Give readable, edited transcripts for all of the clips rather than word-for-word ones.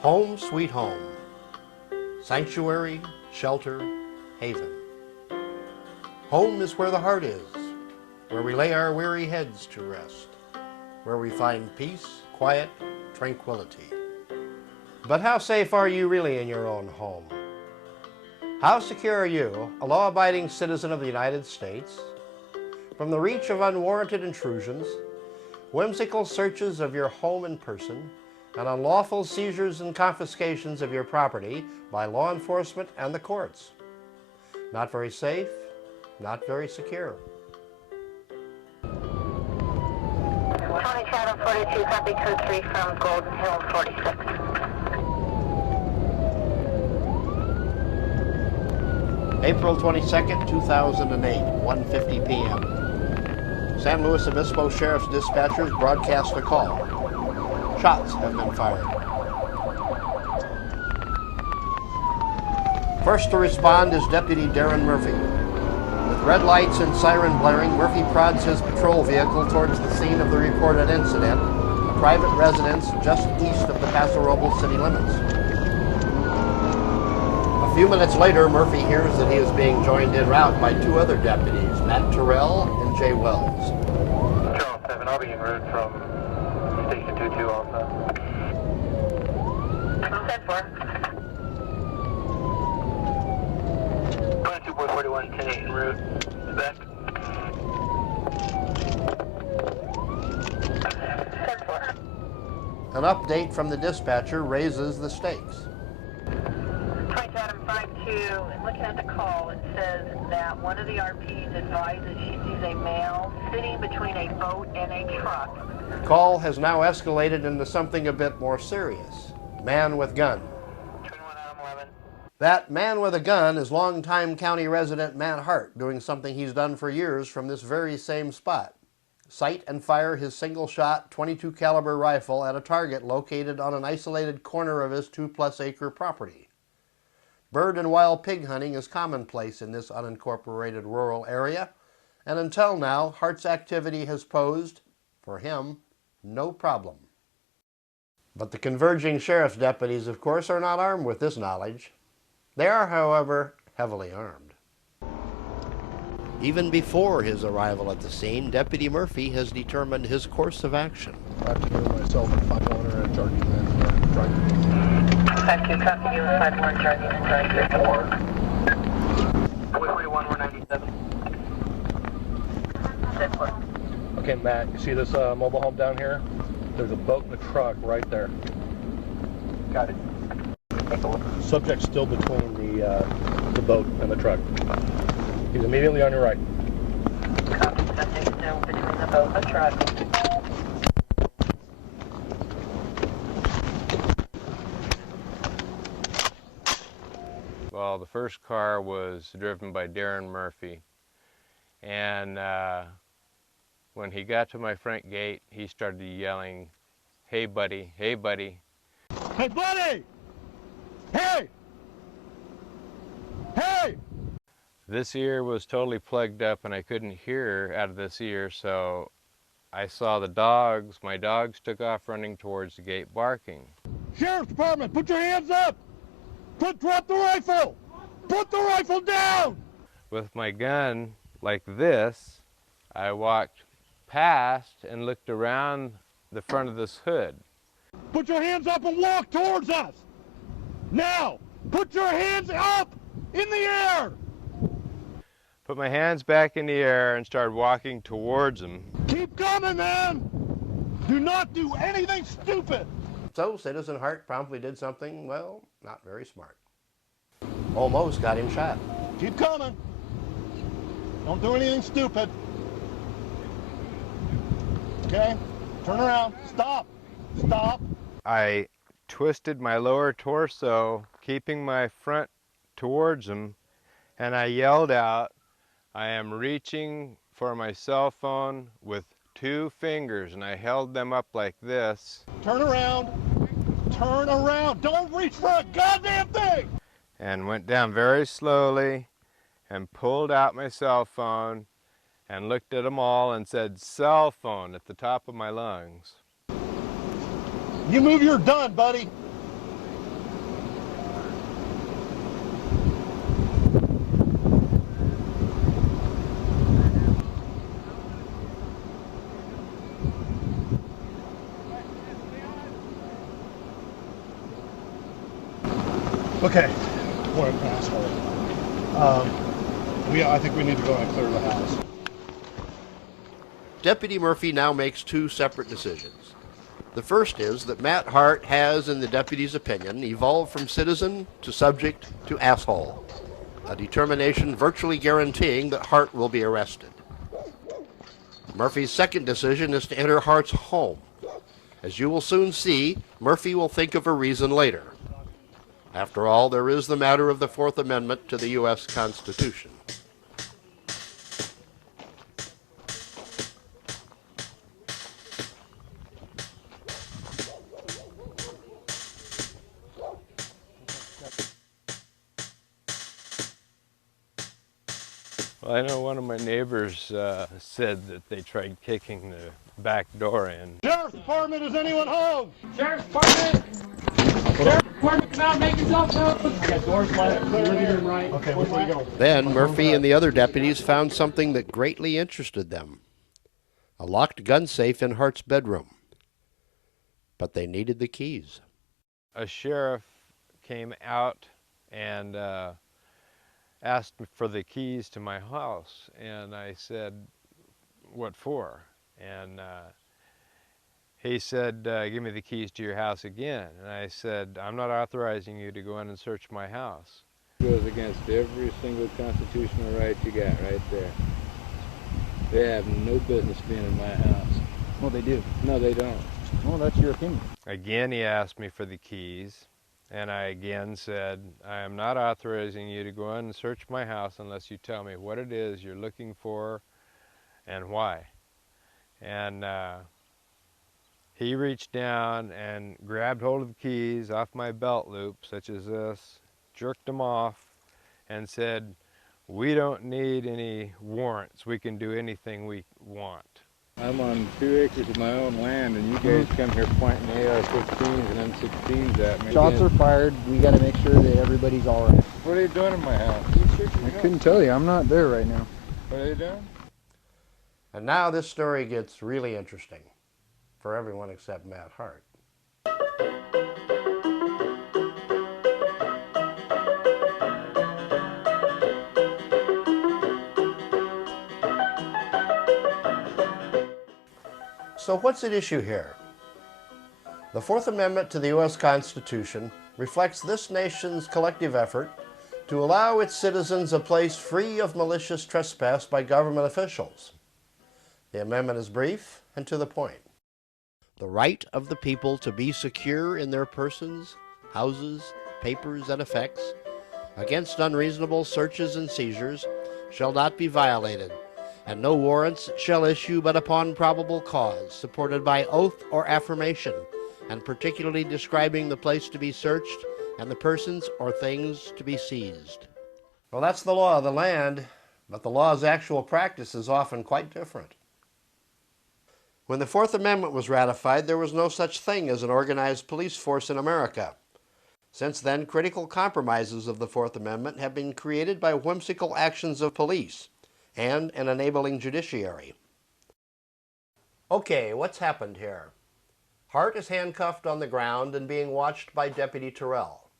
Home sweet home. Sanctuary, shelter, haven. Home is where the heart is, where we lay our weary heads to rest, where we find peace, quiet, tranquility. But how safe are you really in your own home? How secure are you, a law-abiding citizen of the United States, from the reach of unwarranted intrusions, whimsical searches of your home and person, and unlawful seizures and confiscations of your property by law enforcement and the courts? Not very safe, not very secure. Tony Shadow 42, copy code 3 from Golden Hill 46. April 22nd, 2008, 1:50 p.m. San Luis Obispo Sheriff's dispatchers broadcast a call. Shots have been fired. First to respond is Deputy Darren Murphy. With red lights and siren blaring, Murphy prods his patrol vehicle towards the scene of the reported incident, a private residence just east of the Paso Robles city limits. A few minutes later, Murphy hears that he is being joined en route by two other deputies, Matt Terrell and Jay Wells. Charles 7, I'll be en route from Station 22 also. 10-4. 22.41, 10-8 en route. Back. 10-4. An update from the dispatcher raises the stakes. 22 and looking at the call, it says that one of the RPs advises she sees a male sitting between a boat and a truck. The call has now escalated into something a bit more serious. Man with gun. 21 Adam 11. That man with a gun is longtime county resident Matt Hart, doing something he's done for years from this very same spot. Sight and fire his single-shot .22 caliber rifle at a target located on an isolated corner of his 2+ acre property. Bird and wild pig hunting is commonplace in this unincorporated rural area, and until now, Hart's activity has posed, for him, no problem. But the converging sheriff's deputies, of course, are not armed with this knowledge. They are, however, heavily armed. Even before his arrival at the scene, Deputy Murphy has determined his course of action. Afternoon, myself and 5-1 and Jardy and driving. 5-2, copy you, 5-1, Jargon and Jargon 4. 41, 197. 10-4. Okay, Matt, you see this mobile home down here? There's a boat and a truck right there. Got it. Subject still between the boat and the truck. He's immediately on your right. Copy, subject still between the boat and the truck. Well, the first car was driven by Darren Murphy, and when he got to my front gate, he started yelling, "Hey buddy, hey buddy." Hey buddy! Hey! Hey! This ear was totally plugged up and I couldn't hear out of this ear, so I saw the dogs. My dogs took off running towards the gate barking. Sheriff's Department, put your hands up! Drop the rifle! Put the rifle down! With my gun like this, I walked past and looked around the front of this hood. Put your hands up and walk towards us! Now! Put your hands up in the air! Put my hands back in the air and started walking towards him. Keep coming, man! Do not do anything stupid! So Citizen Hart promptly did something, well, not very smart. Almost got him shot. Keep coming. Don't do anything stupid. Okay? Turn around. Stop. Stop. I twisted my lower torso, keeping my front towards him, and I yelled out, "I am reaching for my cell phone with 2 fingers," and I held them up like this. Turn around. Turn around. Don't reach for a goddamn thing! And went down very slowly and pulled out my cell phone and looked at them all and said, "Cell phone," at the top of my lungs. You move, you're done, buddy. I think we need to go and clear the house. Deputy Murphy now makes two separate decisions. The first is that Matt Hart has, in the deputy's opinion, evolved from citizen to subject to asshole, a determination virtually guaranteeing that Hart will be arrested. Murphy's second decision is to enter Hart's home. As you will soon see, Murphy will think of a reason later. After all, there is the matter of the Fourth Amendment to the U.S. Constitution. Well, I know one of my neighbors said that they tried kicking the back door in. Sheriff's Department, is anyone home? Sheriff's Department! Sheriff's Department, come out, make yourself known! I got doors left, living room right. Okay, where you go? Then Murphy and the other deputies found something that greatly interested them. A locked gun safe in Hart's bedroom. But they needed the keys. A sheriff came out and asked me for the keys to my house, and I said, what for? And he said, give me the keys to your house again. And I said, I'm not authorizing you to go in and search my house. It goes against every single constitutional right you got right there. They have no business being in my house. Well, they do. No, they don't. Well, that's your opinion. Again, he asked me for the keys, and I again said, I am not authorizing you to go in and search my house unless you tell me what it is you're looking for and why. And he reached down and grabbed hold of the keys off my belt loop, such as this, jerked them off, and said, we don't need any warrants. We can do anything we want. I'm on 2 acres of my own land, and you guys come here pointing AR-15s and M16s at me. Shots are fired. We got to make sure that everybody's all right. What are you doing in my house? I couldn't tell you. I'm not there right now. What are you doing? And now this story gets really interesting for everyone except Matt Hart. So what's at issue here? The Fourth Amendment to the U.S. Constitution reflects this nation's collective effort to allow its citizens a place free of malicious trespass by government officials. The amendment is brief and to the point. The right of the people to be secure in their persons, houses, papers, and effects against unreasonable searches and seizures shall not be violated, and no warrants shall issue but upon probable cause, supported by oath or affirmation, and particularly describing the place to be searched and the persons or things to be seized. Well, that's the law of the land, but the law's actual practice is often quite different. When the Fourth Amendment was ratified, there was no such thing as an organized police force in America. Since then, critical compromises of the Fourth Amendment have been created by whimsical actions of police and an enabling judiciary. Okay, what's happened here? Hart is handcuffed on the ground and being watched by Deputy Terrell.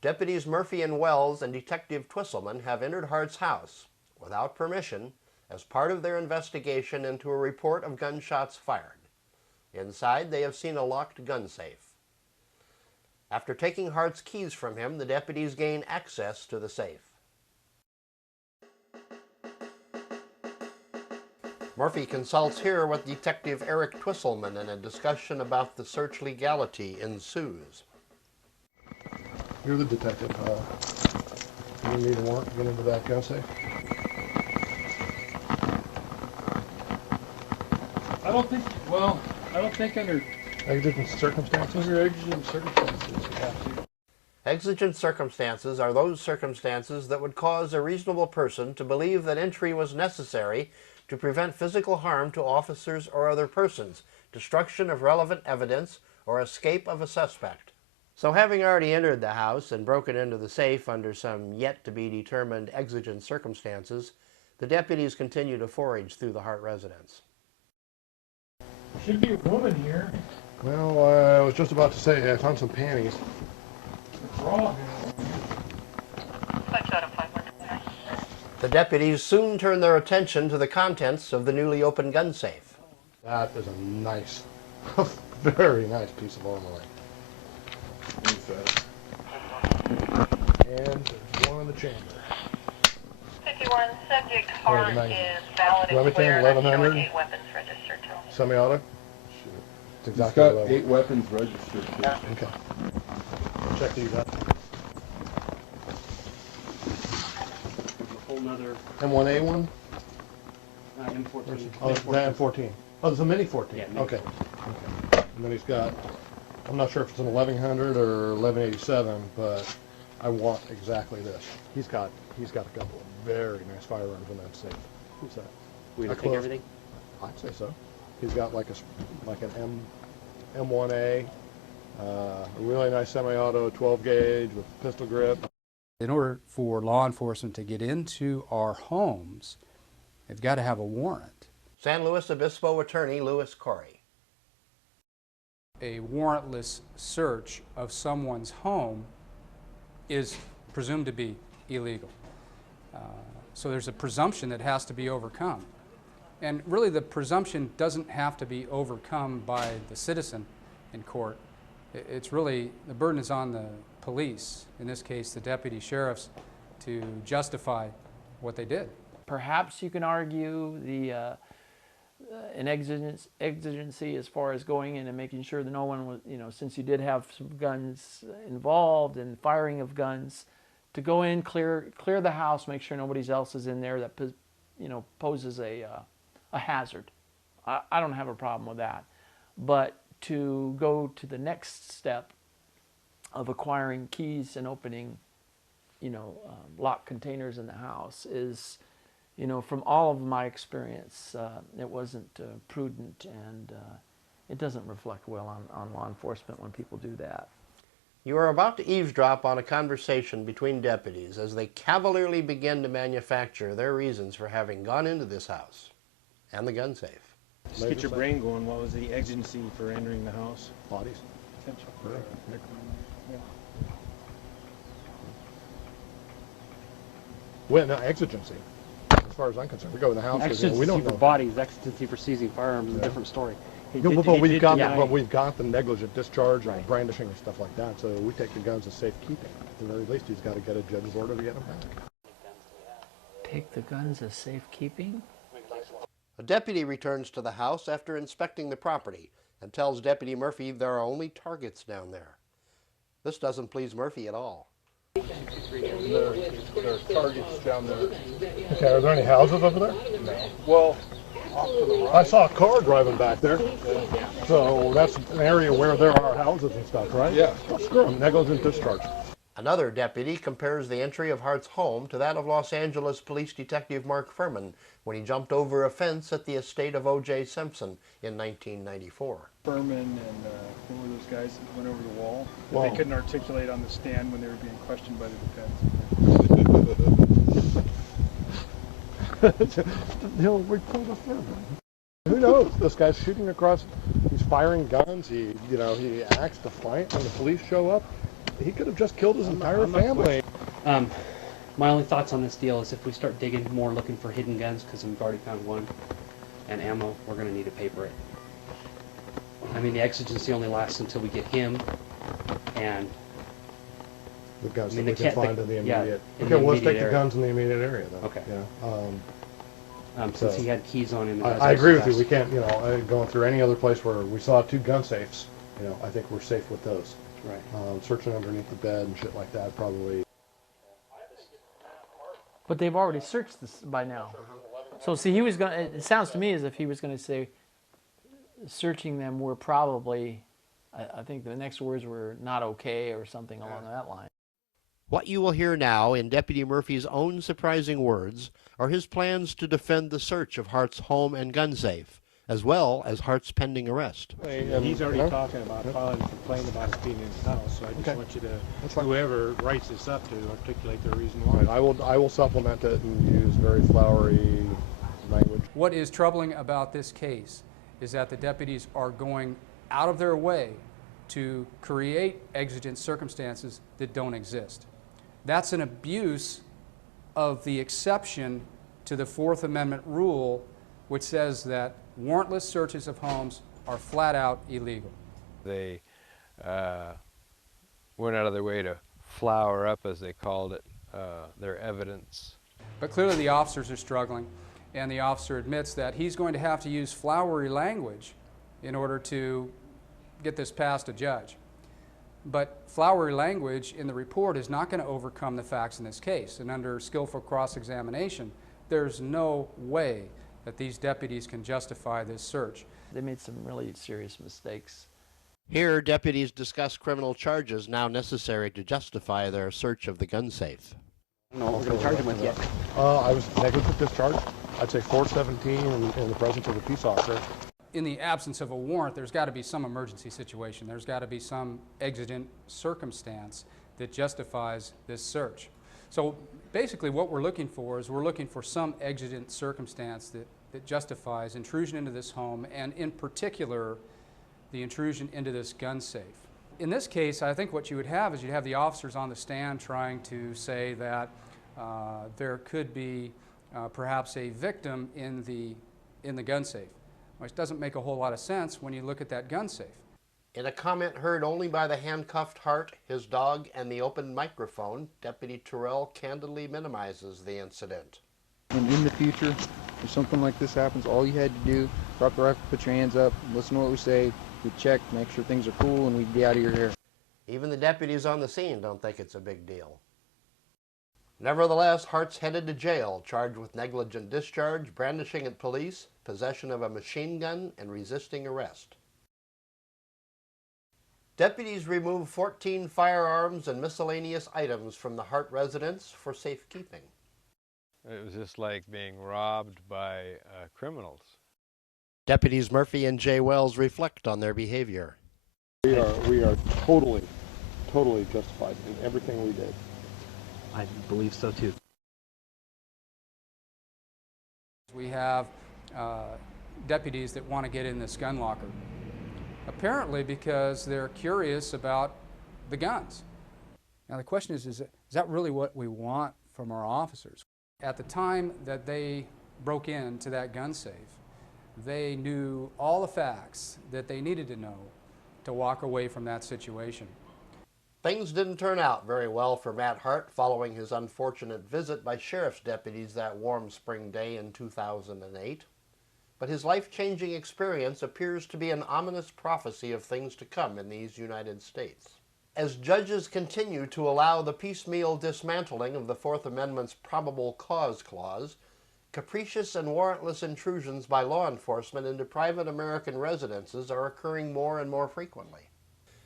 Deputies Murphy and Wells and Detective Twisselman have entered Hart's house, without permission, as part of their investigation into a report of gunshots fired. Inside, they have seen a locked gun safe. After taking Hart's keys from him, the deputies gain access to the safe. Murphy consults here with Detective Eric Twisselman, and a discussion about the search legality ensues. You're the detective. You need a warrant to get into that gun safe? I don't think under Exigent circumstances? exigent circumstances you have to. Exigent circumstances are those circumstances that would cause a reasonable person to believe that entry was necessary to prevent physical harm to officers or other persons, destruction of relevant evidence, or escape of a suspect. So having already entered the house and broken into the safe under some yet-to-be-determined exigent circumstances, the deputies continue to forage through the Hart residence. There should be a woman here. Well, I was just about to say I found some panties. What's wrong? Such out of 519. The The deputies soon turn their attention to the contents of the newly opened gun safe. That is a nice, very nice piece of armory. And there's one in the chamber. 51, subject Hart magazine. is valid and Remington, clear and 1100. 8 weapons registered to him. Semi-auto? It's He's exactly got what I 8 weapons registered. want. Okay. Check these out. A whole nother M1A one? M14. Oh, the M14. Oh, there's a Mini 14. Yeah, Mini Okay. Okay. And then he's got, I'm not sure if it's an 1100 or 1187, but I want exactly this. He's got a couple of very nice firearms in that safe. Who's that? We I gonna take closed- everything? I'd say so. He's got like an M1A, a really nice semi-auto 12 gauge with pistol grip. In order for law enforcement to get into our homes, they've got to have a warrant. San Luis Obispo attorney Louis Corey. A warrantless search of someone's home is presumed to be illegal. So there's a presumption that has to be overcome. And really the presumption doesn't have to be overcome by the citizen in court. It's really, the burden is on the police, in this case the deputy sheriffs, to justify what they did. Perhaps you can argue an exigency as far as going in and making sure that no one was, since you did have some guns involved and firing of guns, to go in, clear the house, make sure nobody else is in there that poses a hazard. I don't have a problem with that. But to go to the next step of acquiring keys and opening, locked containers in the house is, from all of my experience, it wasn't prudent, and it doesn't reflect well on law enforcement when people do that. You are about to eavesdrop on a conversation between deputies as they cavalierly begin to manufacture their reasons for having gone into this house and the gun safe. Just get your brain going. What was the exigency for entering the house? Bodies. Well, no, exigency. As far as I'm concerned, we go in the house because we Exigency don't for know. bodies, exigency for seizing firearms is a different story. But we've got deny- we've got the negligent discharge and Right. brandishing and stuff like that. So we take the guns as safekeeping. At the very least, he's got to get a judge's order to get them back. Take the guns as safekeeping? A deputy returns to the house after inspecting the property and tells Deputy Murphy there are only targets down there. This doesn't please Murphy at all. There are targets down there. Okay, are there any houses over there? No. Well, off to the right. I saw a car driving back there. So that's an area where there are houses and stuff, right? Yeah. Well, screw 'em. Negligent discharge. Another deputy compares the entry of Hart's home to that of Los Angeles Police Detective Mark Furman when he jumped over a fence at the estate of O.J. Simpson in 1994. Furman and who were those guys that went over the wall? That Wow. they couldn't articulate on the stand when they were being questioned by the defense. We pulled a Furman. Who knows? This guy's shooting across. He's firing guns. He acts defiant when the police show up. He could have just killed his entire family. My only thoughts on this deal is if we start digging more looking for hidden guns, because we've already found one, and ammo, we're going to need to paper it. I mean, the exigency only lasts until we get him, and The guns I mean, that we they can can't- find in the yeah, immediate. in Okay, the well, let's take immediate the area. guns in the immediate area then. Okay. Yeah. since So- he had keys on him. I agree with you. We can't, going through any other place where we saw 2 gun safes. I think we're safe with those. Right. Searching underneath the bed and shit like that probably. But they've already searched this by now. So see, it sounds to me as if he was going to say, searching them were probably, I think the next words were not okay or something along that line. What you will hear now in Deputy Murphy's own surprising words are his plans to defend the search of Hart's home and gun safe, as well as Hart's pending arrest. He's already talking about filing a complaint about it being in his house, so I just want you to, whoever writes this up, to articulate their reason why. Right, I will supplement it and use very flowery language. What is troubling about this case is that the deputies are going out of their way to create exigent circumstances that don't exist. That's an abuse of the exception to the Fourth Amendment rule, which says that warrantless searches of homes are flat out illegal. They went out of their way to flower up, as they called it, their evidence. But clearly the officers are struggling, and the officer admits that he's going to have to use flowery language in order to get this past a judge. But flowery language in the report is not going to overcome the facts in this case, and under skillful cross-examination, there's no way that these deputies can justify this search. They made some really serious mistakes. Here, deputies discuss criminal charges now necessary to justify their search of the gun safe. I don't know what we're going to charge him with yet. I was negligent discharge. I'd say 417 in the presence of a peace officer. In the absence of a warrant, there's got to be some emergency situation. There's got to be some exigent circumstance that justifies this search. So basically what we're looking for is we're looking for some exigent circumstance that justifies intrusion into this home, and in particular, the intrusion into this gun safe. In this case, I think what you would have is you'd have the officers on the stand trying to say that there could be perhaps a victim in the gun safe, which doesn't make a whole lot of sense when you look at that gun safe. In a comment heard only by the handcuffed Hart, his dog, and the open microphone, Deputy Terrell candidly minimizes the incident. And in the future, if something like this happens, all you had to do, drop the rifle, put your hands up, listen to what we say, we check, make sure things are cool, and we'd be out of your hair. Even the deputies on the scene don't think it's a big deal. Nevertheless, Hart's headed to jail, charged with negligent discharge, brandishing at police, possession of a machine gun, and resisting arrest. Deputies removed 14 firearms and miscellaneous items from the Hart residence for safekeeping. It was just like being robbed by criminals. Deputies Murphy and J. Wells reflect on their behavior. We are totally justified in everything we did. I believe so too. We have deputies that want to get in this gun locker, apparently because they're curious about the guns. Now the question is that really what we want from our officers? At the time that they broke into that gun safe, they knew all the facts that they needed to know to walk away from that situation. Things didn't turn out very well for Matt Hart following his unfortunate visit by sheriff's deputies that warm spring day in 2008. But his life-changing experience appears to be an ominous prophecy of things to come in these United States. As judges continue to allow the piecemeal dismantling of the Fourth Amendment's probable cause clause, capricious and warrantless intrusions by law enforcement into private American residences are occurring more and more frequently.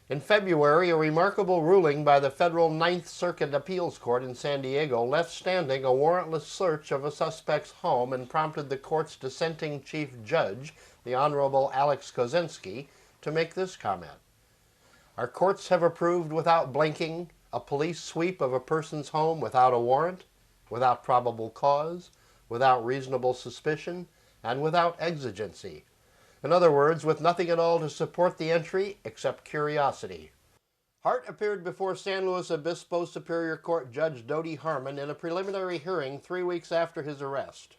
In February, a remarkable ruling by the federal Ninth Circuit Appeals Court in San Diego left standing a warrantless search of a suspect's home and prompted the court's dissenting chief judge, the Honorable Alex Kozinski, to make this comment. Our courts have approved without blinking a police sweep of a person's home without a warrant, without probable cause, without reasonable suspicion, and without exigency. In other words, with nothing at all to support the entry except curiosity. Hart appeared before San Luis Obispo Superior Court Judge Dodie Harmon in a preliminary hearing 3 weeks after his arrest.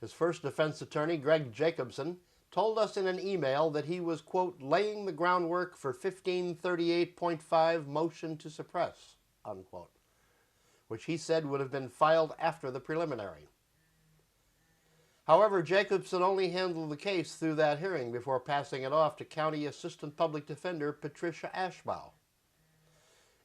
His first defense attorney, Greg Jacobson, told us in an email that he was, quote, laying the groundwork for 1538.5 motion to suppress, unquote, which he said would have been filed after the preliminary. However, Jacobson only handled the case through that hearing before passing it off to County Assistant Public Defender Patricia Ashbaugh.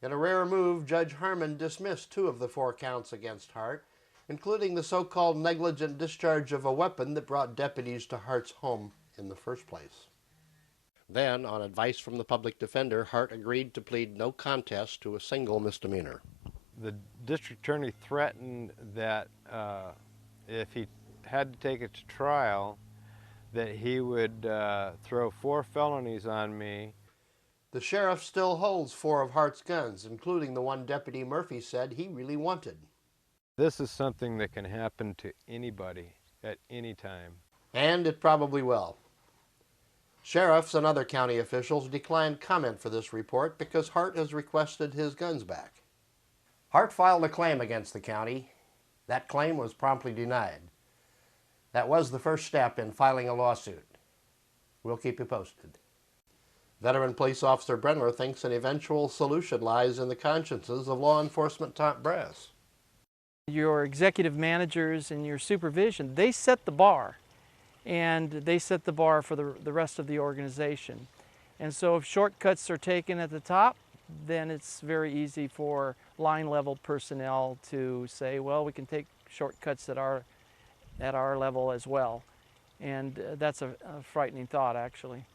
In a rare move, Judge Harmon dismissed 2 of the 4 counts against Hart, including the so-called negligent discharge of a weapon that brought deputies to Hart's home in the first place. Then, on advice from the public defender, Hart agreed to plead no contest to a single misdemeanor. The district attorney threatened that if he had to take it to trial, that he would throw 4 felonies on me. The sheriff still holds 4 of Hart's guns, including the one Deputy Murphy said he really wanted. This is something that can happen to anybody at any time. And it probably will. Sheriffs and other county officials declined comment for this report because Hart has requested his guns back. Hart filed a claim against the county. That claim was promptly denied. That was the first step in filing a lawsuit. We'll keep you posted. Veteran Police Officer Brenler thinks an eventual solution lies in the consciences of law enforcement top brass. Your executive managers and your supervision, they set the bar, and they set the bar for the rest of the organization. And so if shortcuts are taken at the top, then it's very easy for line level personnel to say, well, we can take shortcuts at our level as well. And that's a frightening thought, actually.